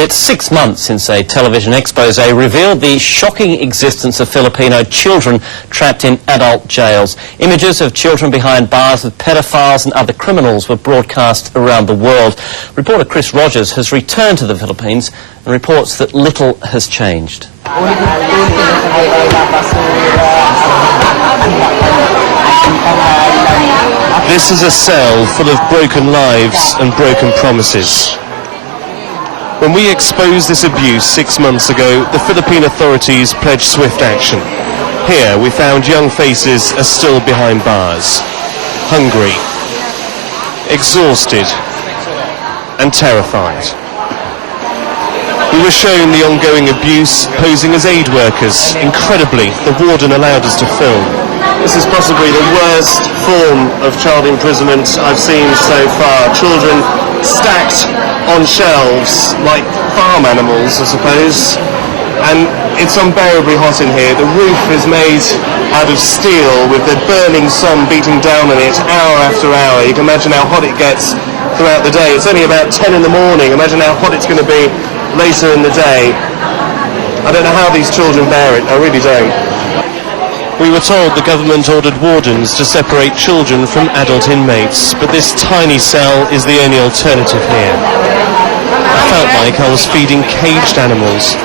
It's 6 months since a television expose revealed the shocking existence of Filipino children trapped in adult jails. Images of children behind bars with pedophiles and other criminals were broadcast around the world. Reporter Chris Rogers has returned to the Philippines and reports that little has changed. This is a cell full of broken lives and broken promises. When we exposed this abuse 6 months ago, the Philippine authorities pledged swift action. Here we found young faces are still behind bars, hungry, exhausted and terrified. We were shown the ongoing abuse, posing as aid workers. Incredibly, the warden allowed us to film. This is possibly the worst form of child imprisonment I've seen so far. Children stacked on shelves like farm animals, I suppose. And it's unbearably hot in here. The roof is made out of steel with the burning sun beating down on it hour after hour. You can imagine how hot it gets throughout the day. It's only about 10 in the morning. Imagine how hot it's going to be later in the day. I don't know how these children bear it. I really don't. We were told the government ordered wardens to separate children from adult inmates, but this tiny cell is the only alternative here. I felt like I was feeding caged animals.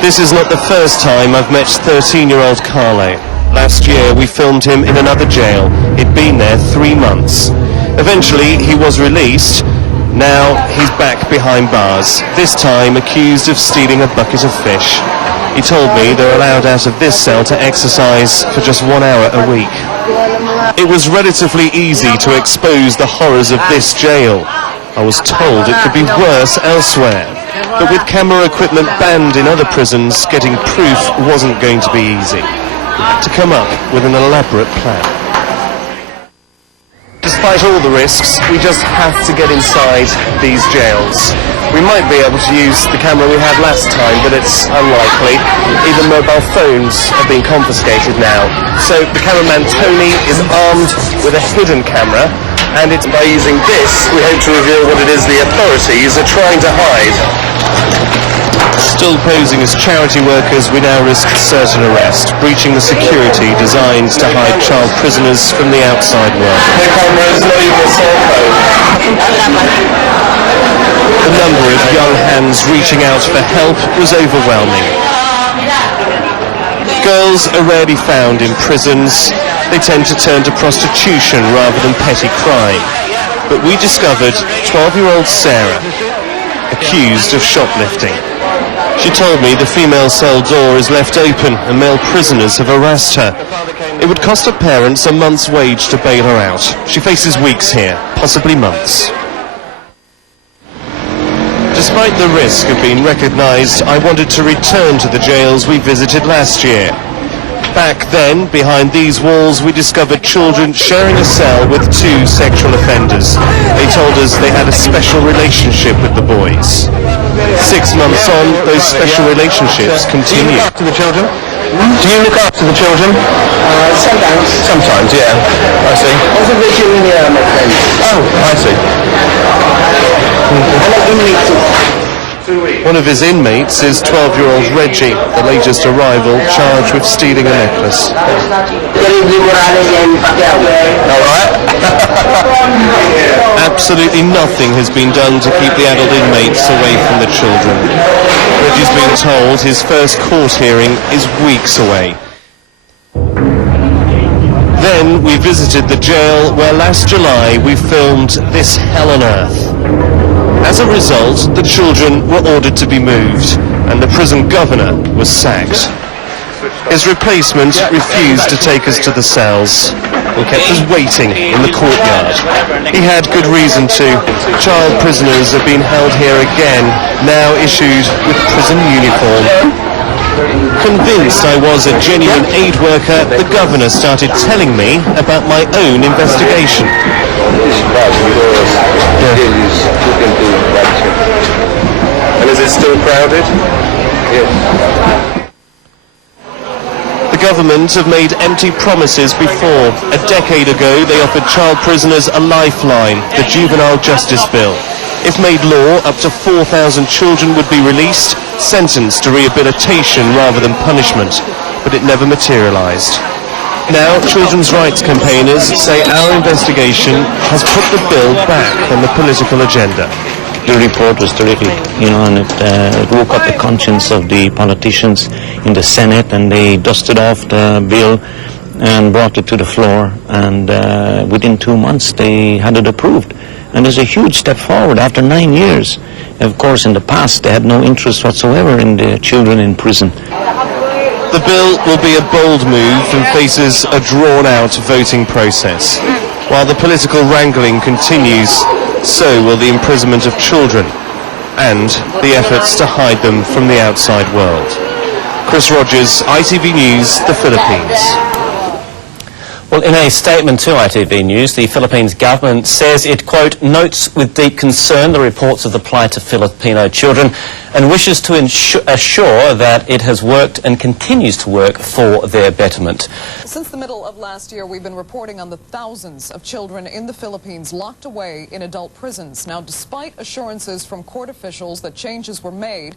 This is not the first time I've met 13-year-old Carlo. Last year we filmed him in another jail. He'd been there 3 months. Eventually he was released. Now he's back behind bars, this time accused of stealing a bucket of fish. He told me they're allowed out of this cell to exercise for just 1 hour a week. It was relatively easy to expose the horrors of this jail. I was told it could be worse elsewhere. But with camera equipment banned in other prisons, getting proof wasn't going to be easy. We had to come up with an elaborate plan. Despite all the risks, we just have to get inside these jails. We might be able to use the camera we had last time, but it's unlikely. Even mobile phones have been confiscated now. So the cameraman Tony is armed with a hidden camera, and it's by using this we hope to reveal what it is the authorities are trying to hide. Still posing as charity workers, we now risk certain arrest, breaching the security designed to hide child prisoners from the outside world. The camera is not even a cell phone. The number of young hands reaching out for help was overwhelming. Girls are rarely found in prisons. They tend to turn to prostitution rather than petty crime. But we discovered 12-year-old Sarah, accused of shoplifting. She told me the female cell door is left open and male prisoners have harassed her. It would cost her parents a month's wage to bail her out. She faces weeks here, possibly months. Despite the risk of being recognised, I wanted to return to the jails we visited last year. Back then, behind these walls, we discovered children sharing a cell with 2 sexual offenders. They told us they had a special relationship with the boys. 6 months on, those special relationships continue. Do you look after the children? Do you look after the children? Sometimes. Sometimes, yeah. I see. Also visually, my friend. Oh, I see. One of his inmates is 12-year-old Reggie, the latest arrival, charged with stealing a necklace. Absolutely nothing has been done to keep the adult inmates away from the children. Reggie's been told his first court hearing is weeks away. Then we visited the jail where last July we filmed this hell on earth. As a result, the children were ordered to be moved, and the prison governor was sacked. His replacement refused to take us to the cells and kept us waiting in the courtyard. He had good reason to. Child prisoners have been held here again, now issued with prison uniform. Convinced I was a genuine aid worker, the governor started telling me about my own investigation. And is it still crowded? The government have made empty promises before. A decade ago, they offered child prisoners a lifeline, the Juvenile Justice Bill. If made law, up to 4,000 children would be released, sentenced to rehabilitation rather than punishment. But it never materialised. Now, children's rights campaigners say our investigation has put the bill back on the political agenda. The report was terrific, and it woke up the conscience of the politicians in the Senate, and they dusted off the bill and brought it to the floor, and within 2 months they had it approved. And there's a huge step forward after 9 years. Of course, in the past they had no interest whatsoever in the children in prison. The bill will be a bold move and faces a drawn-out voting process. While the political wrangling continues, so will the imprisonment of children and the efforts to hide them from the outside world. Chris Rogers, ITV News, the Philippines. Well, in a statement to ITV News, the Philippines government says it, quote, notes with deep concern the reports of the plight of Filipino children and wishes to assure that it has worked and continues to work for their betterment. Since the middle of last year, we've been reporting on the thousands of children in the Philippines locked away in adult prisons. Now, despite assurances from court officials that changes were made,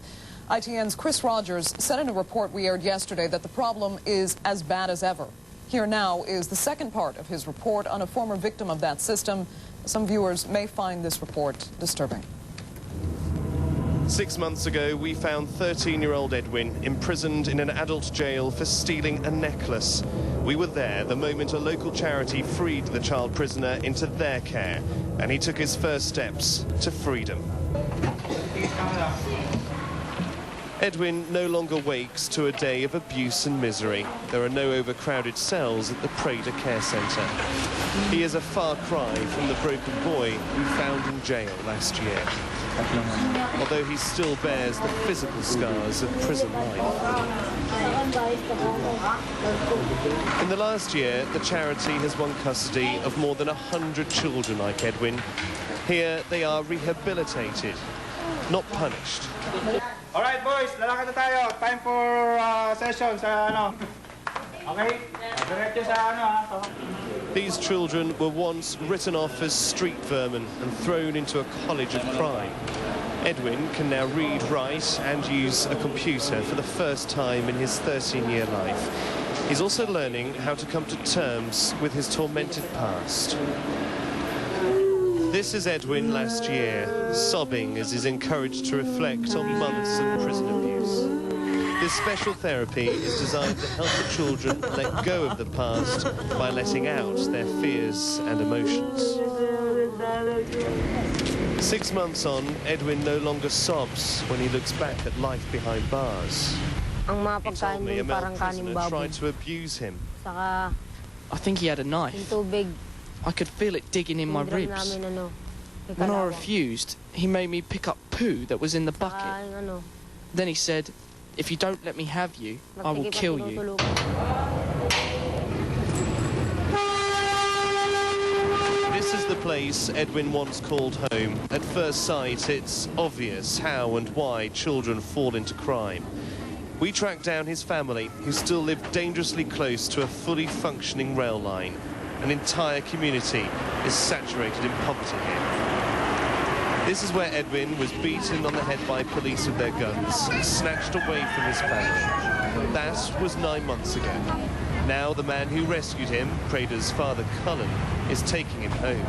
ITN's Chris Rogers said in a report we aired yesterday that the problem is as bad as ever. Here now is the second part of his report on a former victim of that system. Some viewers may find this report disturbing. 6 months ago, we found 13-year-old Edwin imprisoned in an adult jail for stealing a necklace. We were there the moment a local charity freed the child prisoner into their care, and he took his first steps to freedom. Edwin no longer wakes to a day of abuse and misery. There are no overcrowded cells at the Preda care centre. He is a far cry from the broken boy we found in jail last year. Although he still bears the physical scars of prison life. In the last year, the charity has won custody of more than 100 children like Edwin. Here, they are rehabilitated, not punished. All right, boys, lalakad na tayo. Time for session sa ano. Okay? Diretso sa ano ha. These children were once written off as street vermin and thrown into a college of crime. Edwin can now read, write and use a computer for the first time in his 13-year life. He's also learning how to come to terms with his tormented past. This is Edwin last year, sobbing as he's encouraged to reflect on months of prison abuse. This special therapy is designed to help the children let go of the past by letting out their fears and emotions. 6 months on, Edwin no longer sobs when he looks back at life behind bars. He told me a male prisoner tried to abuse him. I think he had a knife. I could feel it digging in my ribs. When I refused, he made me pick up poo that was in the bucket. Then he said, if you don't let me have you, I will kill you. This is the place Edwin once called home. At first sight, it's obvious how and why children fall into crime. We tracked down his family, who still live dangerously close to a fully functioning rail line. An entire community is saturated in poverty here. This is where Edwin was beaten on the head by police with their guns and snatched away from his family. That was 9 months ago. Now the man who rescued him, Preda's father Cullen, is taking him home.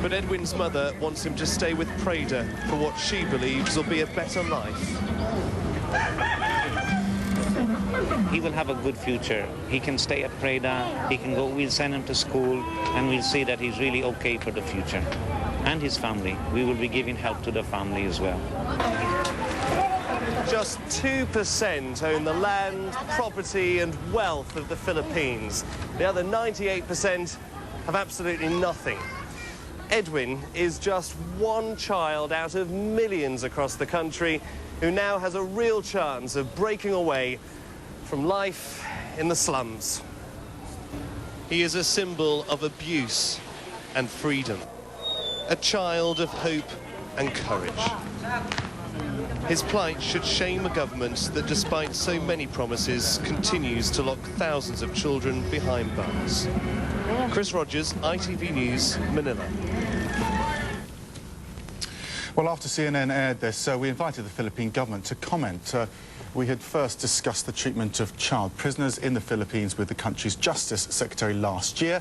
But Edwin's mother wants him to stay with Preda for what she believes will be a better life. He will have a good future. He can stay at Preda, he can go, we'll send him to school, and we'll see that he's really okay for the future. And his family. We will be giving help to the family as well. Just 2% own the land, property and wealth of the Philippines. The other 98% have absolutely nothing. Edwin is just one child out of millions across the country who now has a real chance of breaking away from life in the slums. He is a symbol of abuse and freedom, a child of hope and courage. His plight should shame a government that, despite so many promises, continues to lock thousands of children behind bars. Chris Rogers, ITV News, Manila. Well, after CNN aired this, we invited the Philippine government to comment. We had first discussed the treatment of child prisoners in the Philippines with the country's Justice Secretary last year.